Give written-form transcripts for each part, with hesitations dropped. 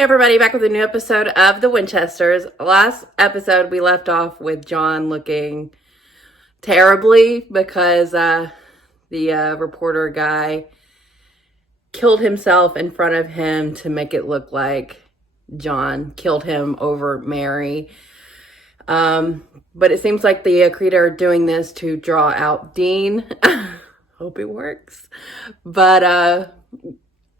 Hey everybody, back with a new episode of the Winchesters. Last episode we left off with John looking terribly because the reporter guy killed himself in front of him to make it look like John killed him over Mary. But it seems like the creator are doing this to draw out Dean. Hope it works. But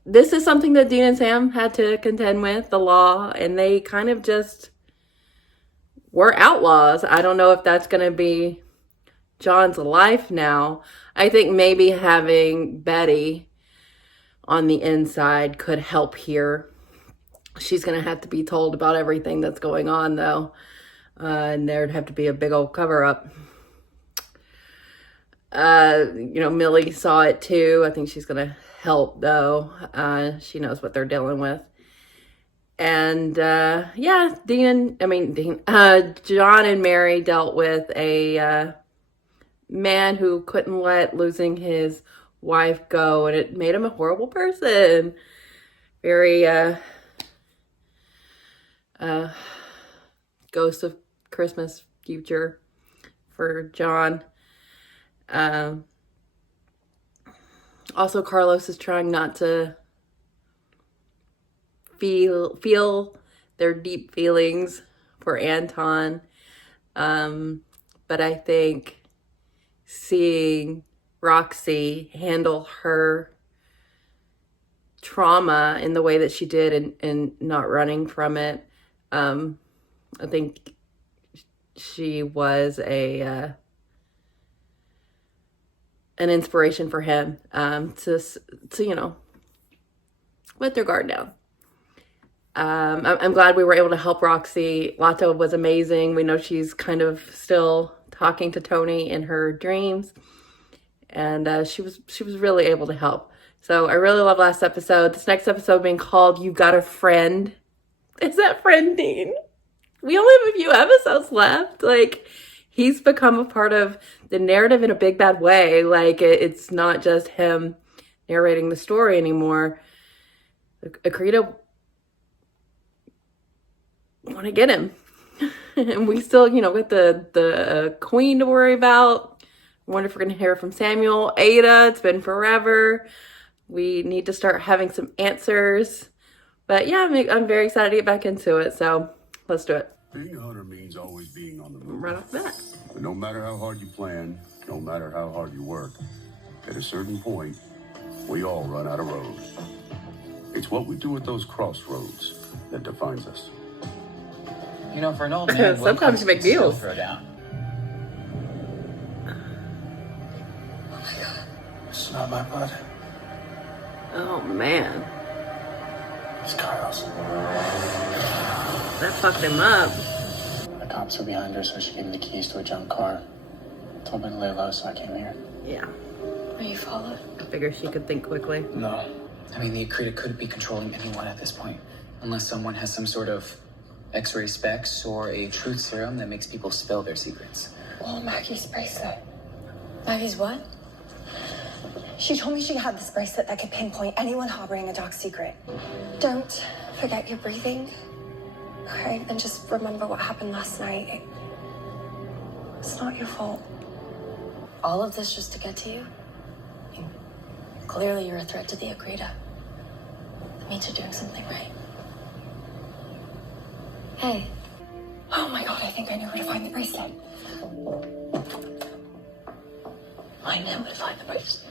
this is something that Dean and Sam had to contend with, the law, and they kind of just were outlaws. I don't know if that's going to be John's life now. I think maybe having Betty on the inside could help here. She's going to have to be told about everything that's going on, though, and there'd have to be a big old cover-up. Millie saw it too. I think she's going to help, though. She knows what they're dealing with. And John and Mary dealt with a man who couldn't let losing his wife go, and it made him a horrible person. Very Ghost of Christmas future for John. Also, Carlos is trying not to feel their deep feelings for Anton. But I think seeing Roxy handle her trauma in the way that she did and not running from it, I think she was an inspiration for him to let their guard down. I'm glad we were able to help Roxy. Lato was amazing. We know she's kind of still talking to Tony in her dreams, and she was really able to help. So I really love last episode. This next episode being called "You've Got a Friend." Is that friend Dean? We only have a few episodes left. He's become a part of the narrative in a big bad way. It's not just him narrating the story anymore. Akrita want to get him. And we still, got the queen to worry about. I wonder if we're going to hear from Samuel. Ada, it's been forever. We need to start having some answers. But yeah, I'm very excited to get back into it. So let's do it. Being a hunter means always being on the move. Right off the bat. But no matter how hard you plan, no matter how hard you work, at a certain point, we all run out of roads. It's what we do at those crossroads that defines us. For an old man, sometimes you make deals. Throw down. Oh my God. It's not my blood. Oh man. It's Kyle's. That fucked him up. The cops were behind her, so she gave me the keys to a junk car. Told me to lay low, so I came here. Yeah. Are you followed? I figured she could think quickly. No. The Akrita could be controlling anyone at this point, unless someone has some sort of X-ray specs or a truth serum that makes people spill their secrets. Oh, Maggie's bracelet. Maggie's what? She told me she had this bracelet that could pinpoint anyone harboring a dark secret. Don't forget your breathing. Okay, and just remember what happened last night. It's not your fault. All of this just to get to you? Clearly you're a threat to the Akrita. That means you're doing something right. Hey. Oh my God, I think I know where to find the bracelet. I know where to find the bracelet.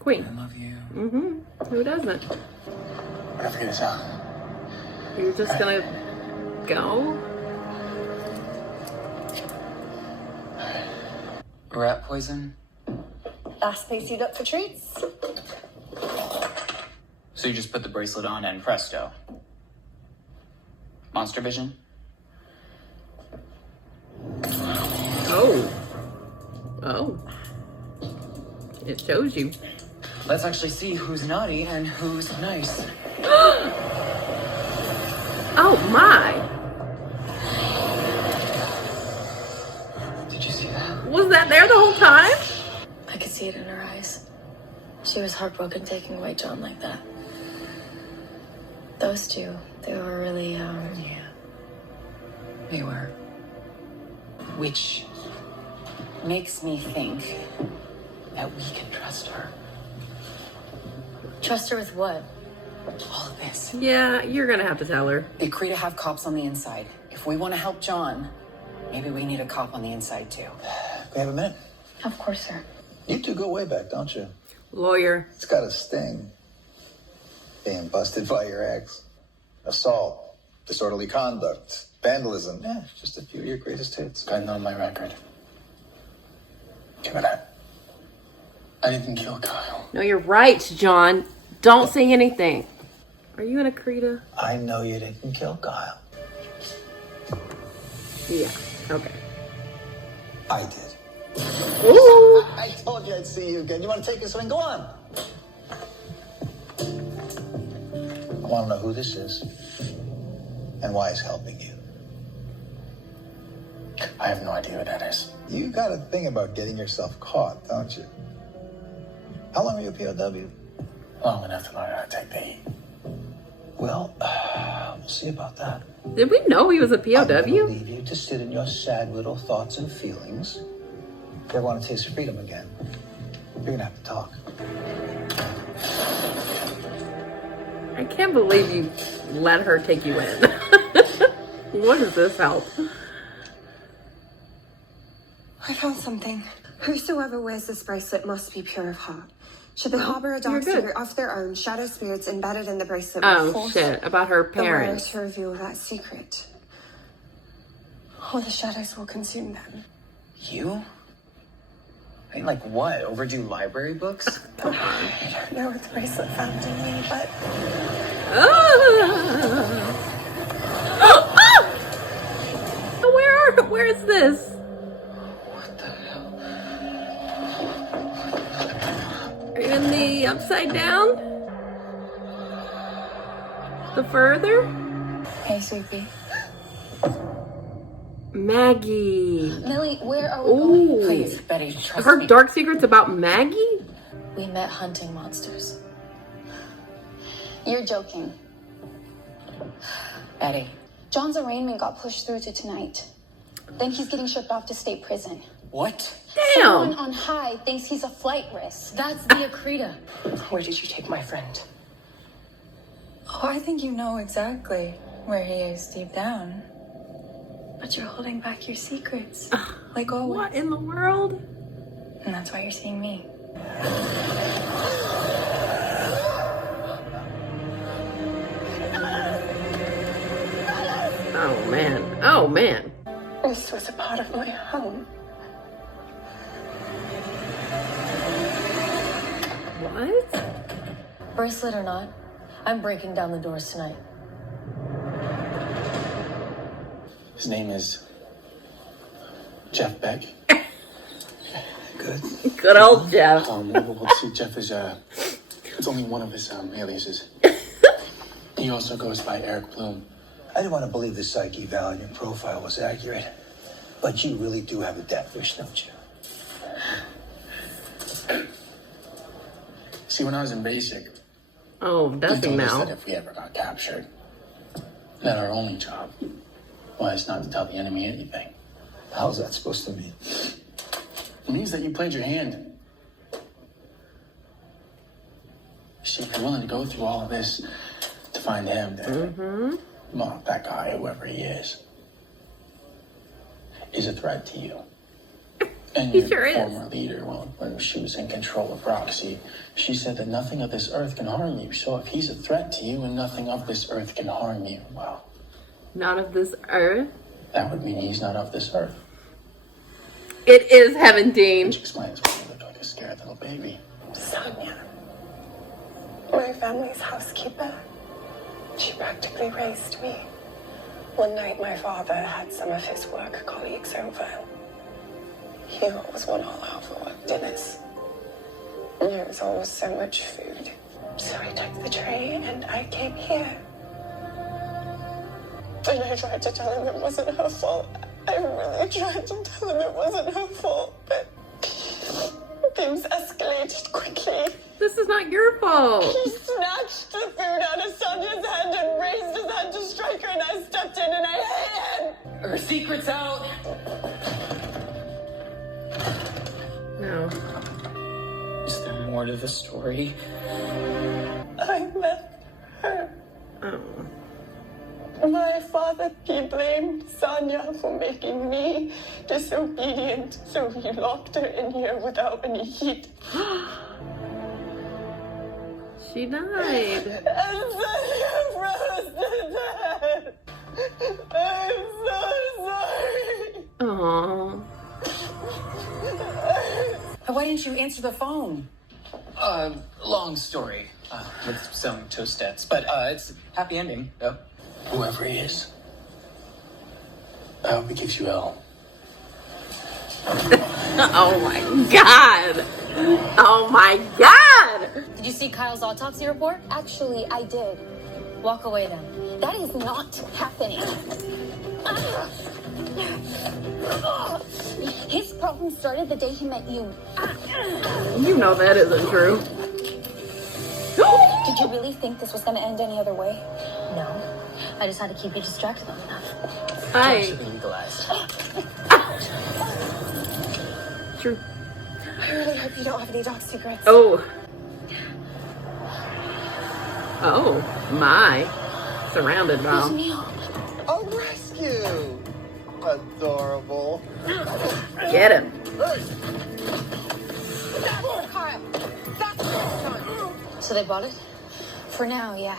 Queen. I love you. Mm-hmm. Who doesn't? We're gonna figure this out. You're just gonna go? Rat poison? Last place you look for treats? So you just put the bracelet on and presto. Monster vision? Oh. It shows you. Let's actually see who's naughty and who's nice. Oh my. Did you see that? Was that there the whole time? I could see it in her eyes. She was heartbroken taking away John like that. Those two, they were really, Yeah. They were. Which makes me think that we can trust her. Trust her with what? All of this. Yeah, you're gonna have to tell her. The Krita have cops on the inside. If we want to help John, maybe we need a cop on the inside too. We have a minute. Of course, sir. You two go way back, don't you? Lawyer. It's got a sting. Being busted by your ex. Assault. Disorderly conduct. Vandalism. Yeah, just a few of your greatest hits. I know my record. Give me that. I didn't kill Kyle. No, you're right, John. Don't say anything. Are you in a Krita? I know you didn't kill Kyle. Yeah. Okay. I did. Ooh. I told you I'd see you again. You want to take this one? Go on. I want to know who this is and why it's helping you. I have no idea what that is. You got a thing about getting yourself caught, don't you? How long were you a POW? Long enough to learn how to take the heat. Well, we'll see about that. Did we know he was a I'm gonna POW? leave you to sit in your sad little thoughts and feelings. If you ever want to taste of freedom again, you're gonna have to talk. I can't believe you let her take you in. What does this help? I found something. Whosoever wears this bracelet must be pure of heart. Should they harbor a you're dark good. secret of their own, shadow spirits embedded in the bracelet will Oh force shit, about her the wearer parents. to reveal that secret. Or the shadows will consume them. You? I mean, like what? Overdue library books? I don't know what the bracelet found in me, but Where is this? What the hell? Are you in the upside down? The further? Hey, sweetie. Maggie. Millie, where are we going? Ooh. Please, Betty, trust Her me. dark secret's about Maggie? We met hunting monsters. You're joking. Betty. John's arraignment got pushed through to tonight. Then he's getting shipped off to state prison. What? Someone Damn. on high thinks he's a flight risk. That's the Akrita. Where did you take my friend? Oh, I think you know exactly where he is deep down. But you're holding back your secrets. Like always. What in the world? And that's why you're seeing me. Oh man. Oh man. this was a part of my home. What? Bracelet or not, I'm breaking down the doors tonight. His name is Jeff Beck. Good. Good old Jeff. Well, see, Jeff is, it's only one of his aliases. He also goes by Eric Bloom. I didn't want to believe the psyche eval in your profile was accurate, but you really do have a death wish, don't you? See, when I was in basic, Oh, he Dusty told us now. that if we ever got captured, that our only job was not to tell the enemy anything. How's that supposed to mean? It means that you played your hand. See, if you're willing to go through all of this to find him, then well, that guy, whoever he is a threat to you. And He your sure is. former leader, well, when she was in control of Roxy, she said that nothing of this earth can harm you. So if he's a threat to you and nothing of this earth can harm you, well, Not of this earth. that would mean he's not of this earth. It is Heaven Dean. Which explains why you look like a scared little baby. Sonia, my family's housekeeper. She practically raised me. One night, my father had some of his work colleagues over. He always went all out for work dinners. There was always so much food. So I took the tray and I came here. And I tried to tell him it wasn't her fault. I really tried to tell him it wasn't her fault, but things escalated. escalated quickly. This is not your fault. He snatched the food out of Sonia's hand and raised his hand to strike her, and I stepped in and I hit him. Her secret's out. No. Is there more to the story? I left her. Oh. My father, he blamed Sonia for making me disobedient, so he locked her in here without any heat. She died. And Sonia froze to death. I'm so sorry. Aww. Why didn't you answer the phone? Long story. With some toastettes. But, it's a happy ending, though. Whoever he is, I hope he gives you hell. Oh my god! Oh my god! Did you see Kyle's autopsy report? Actually, I did. Walk away then. That is not happening. His problem started the day he met you. You know that isn't true. Did you really think this was going to end any other way? No. I just had to keep you distracted long enough. Drugs should be legalized. True. I really hope you don't have any dog secrets. Oh. Oh my. Surrounded by them. A rescue! Adorable. Get him. So they bought it? For now, yeah.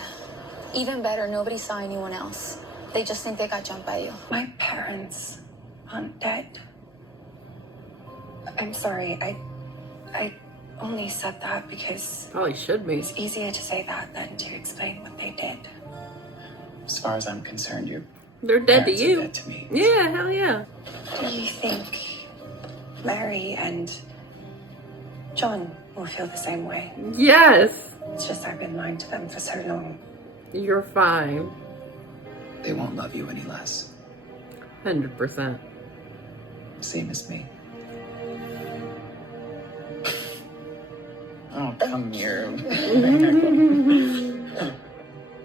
Even better, nobody saw anyone else. They just think they got jumped by you. My parents aren't dead. I'm sorry. I only said that because Probably should be. it's easier to say that than to explain what they did. As far as I'm concerned, your They're dead to parents are you. dead to me. Yeah, hell yeah. Do you think Mary and John will feel the same way? Yes. It's just I've been lying to them for so long. You're fine. They won't love you any less. 100%. Same as me. Oh, come here.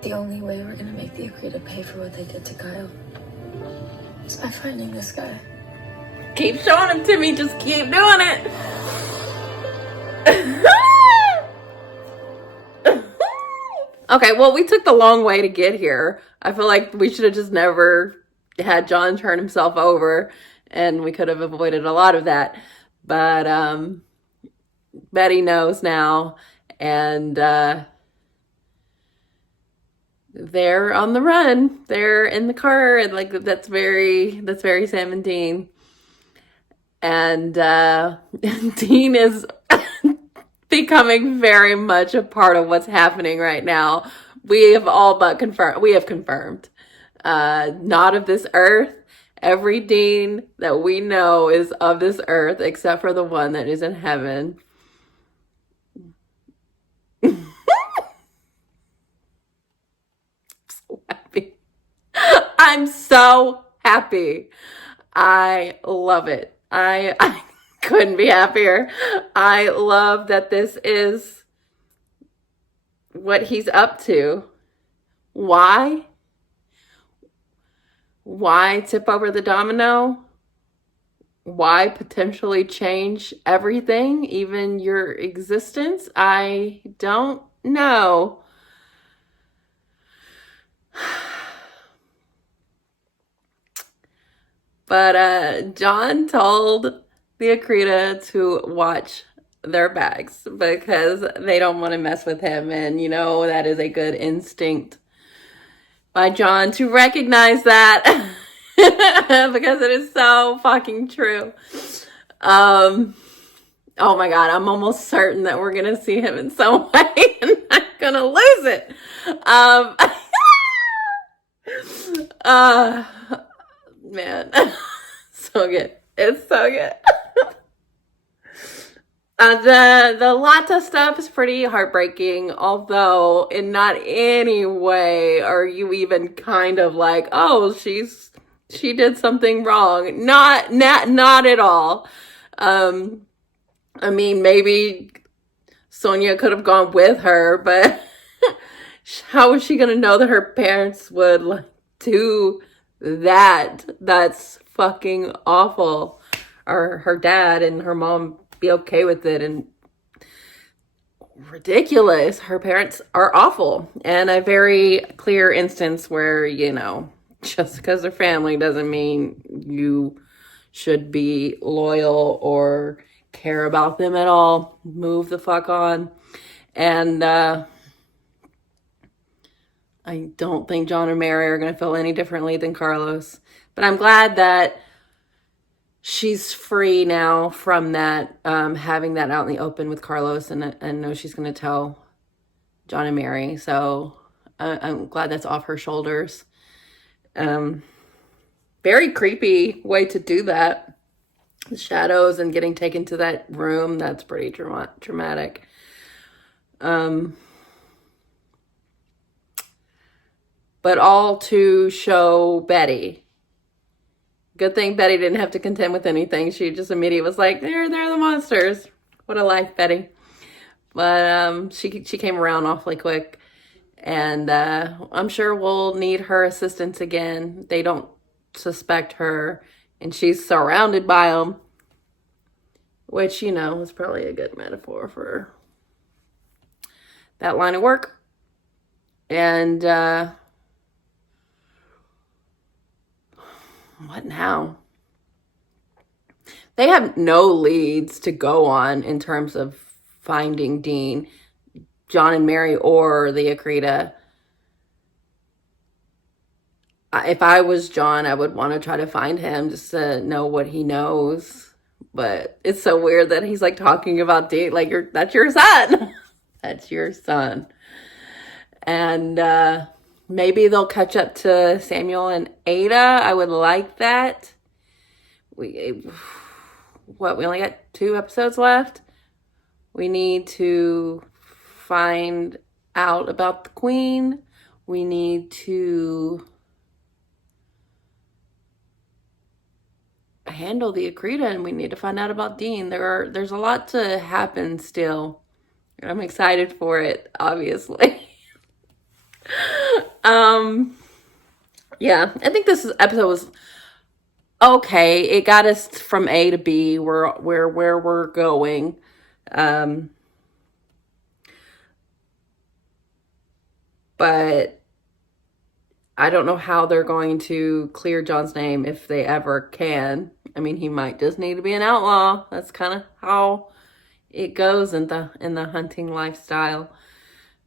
The only way we're gonna make the Akrita pay for what they did to Kyle is by finding this guy. Keep showing him to me. Just keep doing it. Okay, well, we took the long way to get here. I feel like we should have just never had John turn himself over, and we could have avoided a lot of that. But Betty knows now, and they're on the run. They're in the car, and like that's very Sam and Dean. And Dean is becoming very much a part of what's happening right now. We have all but confirmed. We have confirmed. Not of this earth. Every Dean that we know is of this earth, except for the one that is in heaven. So happy. I'm so happy. I love it. I couldn't be happier. I love that this is what he's up to. Why? Why tip over the domino? Why potentially change everything, even your existence? I don't know. But John told the Akrita to watch their bags because they don't want to mess with him. And, you know, that is a good instinct by John to recognize that because it is so fucking true. Oh my God, I'm almost certain that we're going to see him in some way and I'm going to lose it. Man, so good. It's so good. The Lata stuff is pretty heartbreaking, although in not any way are you even kind of like, oh, she did something wrong. Not at all. I mean, maybe Sonia could have gone with her, but how was she going to know that her parents would like do that? That's fucking awful. Or her dad and her mom be okay with it, and ridiculous. Her parents are awful. And a very clear instance where, you know, just because they're family doesn't mean you should be loyal or care about them at all. Move the fuck on. And I don't think John and Mary are going to feel any differently than Carlos. But I'm glad that she's free now from that, having that out in the open with Carlos, and know she's going to tell John and Mary. So I'm glad that's off her shoulders. Very creepy way to do that. The shadows and getting taken to that room, that's pretty dramatic. But all to show Betty. Good thing Betty didn't have to contend with anything. She just immediately was like, they're the monsters. What a life, Betty. But she came around awfully quick. And I'm sure we'll need her assistance again. They don't suspect her. And she's surrounded by them. Which, you know, is probably a good metaphor for that line of work. And what now? They have no leads to go on in terms of finding Dean, John and Mary, or the Akrita. If I was John, I would want to try to find him just to know what he knows. But it's so weird that he's like talking about Dean, like that's your son. That's your son. And maybe they'll catch up to Samuel and Ada. I would like that. We only got 2 episodes left. We need to find out about the Queen. We need to handle the Akrita, and we need to find out about Dean. There's a lot to happen still. I'm excited for it, obviously. Yeah, I think this episode was okay. It got us from A to B, where we're going. But I don't know how they're going to clear John's name, if they ever can. I mean, he might just need to be an outlaw. That's kind of how it goes in the hunting lifestyle.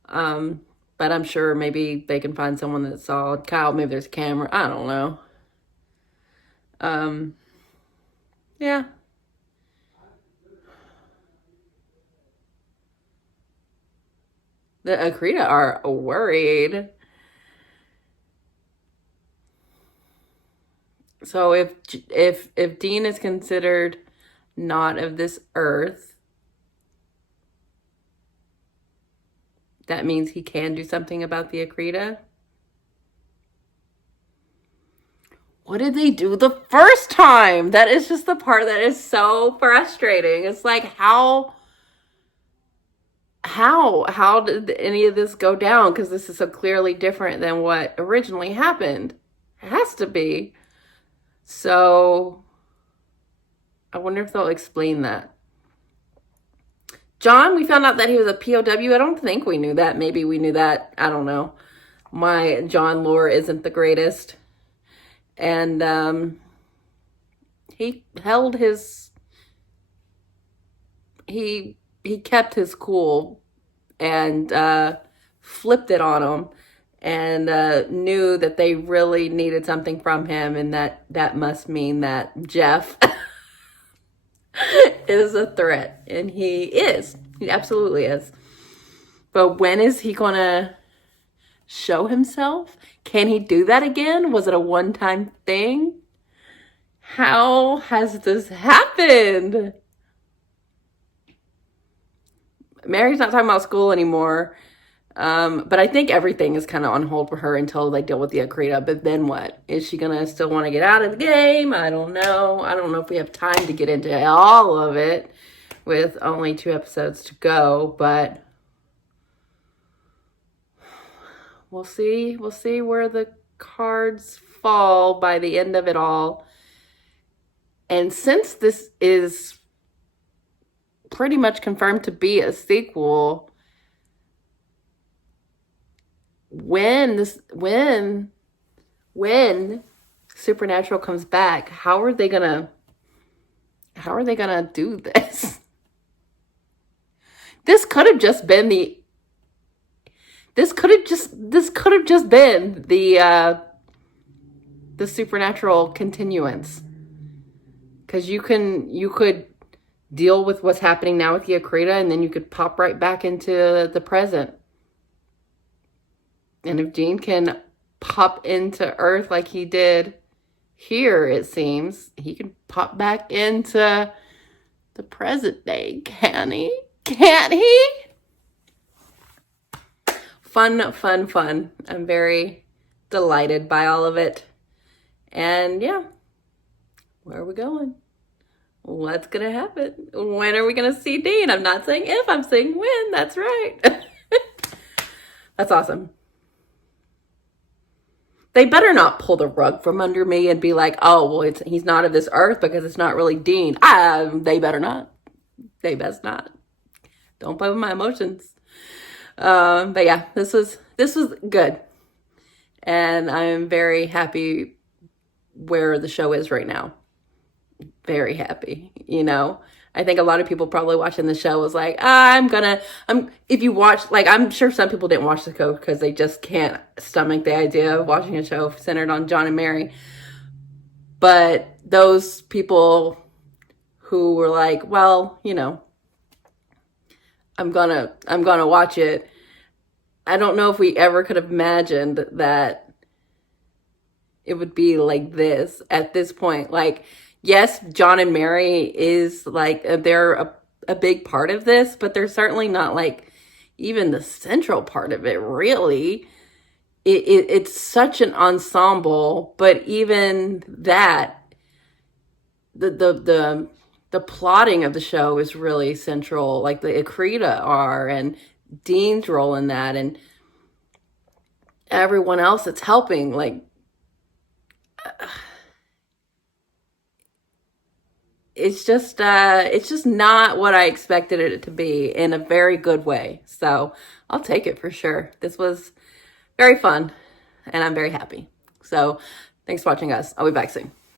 But I'm sure maybe they can find someone that saw Kyle. Maybe there's a camera. I don't know. Yeah. The Akrita are worried. So if Dean is considered not of this earth, that means he can do something about the Akrita. What did they do the first time? That is just the part that is so frustrating. It's like, how did any of this go down? Because this is so clearly different than what originally happened. It has to be. So I wonder if they'll explain that. John, we found out that he was a POW. I don't think we knew that. Maybe we knew that. I don't know. My John lore isn't the greatest. And he held his... He kept his cool and flipped it on him. And knew that they really needed something from him, and that must mean that Jeff is a threat. And he is. He absolutely is. But when is he going to show himself? Can he do that again? Was it a one-time thing? How has this happened? Mary's not talking about school anymore. But I think everything is kind of on hold for her until they deal with the Akrita. But then what? Is she going to still want to get out of the game? I don't know. I don't know if we have time to get into all of it with only 2 episodes to go, but we'll see. We'll see where the cards fall by the end of it all. And since this is pretty much confirmed to be a sequel, when Supernatural comes back, how are they gonna do this? This could have just been the Supernatural continuance, because you could deal with what's happening now with the Akrita, and then you could pop right back into the present. And if Gene can pop into Earth like he did here, it seems, he can pop back into the present day, can he? Can't he? Fun, fun, fun. I'm very delighted by all of it. And yeah, where are we going? What's going to happen? When are we going to see Dean? I'm not saying if, I'm saying when. That's right. That's awesome. They better not pull the rug from under me and be like, oh, well, he's not of this earth because it's not really Dean. They better not. They best not. Don't play with my emotions. But yeah, this was good. And I'm very happy where the show is right now. Very happy, you know. I think a lot of people probably watching the show was like, if you watch, like, I'm sure some people didn't watch the show because they just can't stomach the idea of watching a show centered on John and Mary. But those people who were like, well, you know, I'm gonna watch it. I don't know if we ever could have imagined that it would be like this at this point. Like, yes, John and Mary is like, they're a big part of this, but they're certainly not like even the central part of it, really. It's such an ensemble, but even that, the plotting of the show is really central, like the Akrita are, and Dean's role in that, and everyone else that's helping, like, it's just not what I expected it to be in a very good way. So I'll take it for sure. This was very fun and I'm very happy. So thanks for watching, guys. I'll be back soon.